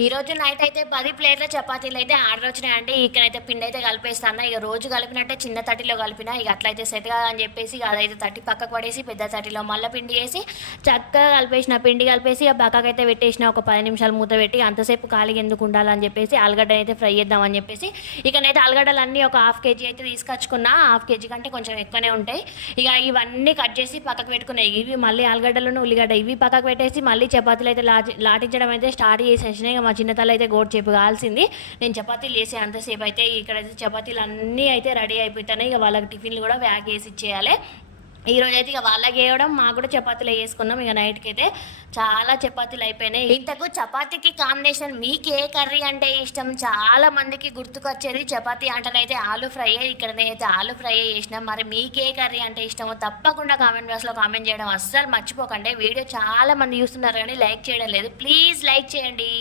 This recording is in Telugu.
ఈ రోజు నైట్ అయితే 10 ప్లేట్ల చపాతీలు అయితే ఆర్డర్ వచ్చినాయండి. ఇక్కడైతే పిండి అయితే కలిపేస్తాను. ఇక రోజు కలిపినట్టే చిన్న తట్టిలో కలిపిన ఇక అట్లయితే సెట్ కాదని చెప్పేసి ఇక అదైతే తట్టి పక్కకు పడేసి పెద్ద తట్టిలో మళ్ళీ పిండి వేసి చక్కగా కలిపేసిన పిండి కలిపేసి ఇక పక్కకైతే పెట్టేసిన ఒక 10 నిమిషాలు మూత పెట్టి అంతసేపు ఖాళీగా ఎందుకు ఉండాలని చెప్పేసి ఆలుగడ్డ అయితే ఫ్రై చేద్దామని చెప్పేసి ఇకనైతే ఆలుగడ్డలు అన్నీ ఒక హాఫ్ కేజీ అయితే తీసుకొచ్చుకున్నా. హాఫ్ కేజీ కంటే కొంచెం ఎక్కువనే ఉంటాయి. ఇక ఇవన్నీ కట్ చేసి పక్కకు పెట్టుకున్నాయి. ఇవి మళ్ళీ ఆలుగడ్డలను ఉల్లిగడ్డ ఇవి పక్కకు పెట్టేసి మళ్ళీ చపాతీలు అయితే లాటించడం అయితే స్టార్ట్ చేసేసినాయి. మా చిన్న తల్లి అయితే గోడు చేపు కాల్సింది. నేను చపాతీలు వేసి అంతసేపు అయితే ఇక్కడైతే చపాతీలు అన్నీ అయితే రెడీ అయిపోతున్నాయి. ఇక వాళ్ళకి టిఫిన్లు కూడా ప్యాక్ వేసి ఇచ్చేయాలి. ఈరోజు అయితే ఇక వాళ్ళకి వేయడం మాకు కూడా చపాతీలు వేసుకున్నాం. ఇక నైట్కి అయితే చాలా చపాతీలు అయిపోయినాయి. ఇంతకు చపాతీకి కాంబినేషన్ మీకు ఏ కర్రీ అంటే ఇష్టం? చాలా మందికి గుర్తుకొచ్చేది చపాతీ అంటేనైతే ఆలు ఫ్రై. ఇక్కడ నేనైతే ఆలు ఫ్రై చేసినాం. మరి మీకు ఏ కర్రీ అంటే ఇష్టమో తప్పకుండా కామెంట్ బాక్స్లో కామెంట్ చేయడం అస్సలు మర్చిపోకండి. వీడియో చాలా మంది చూస్తున్నారు కానీ లైక్ చేయడం లేదు. ప్లీజ్ లైక్ చేయండి.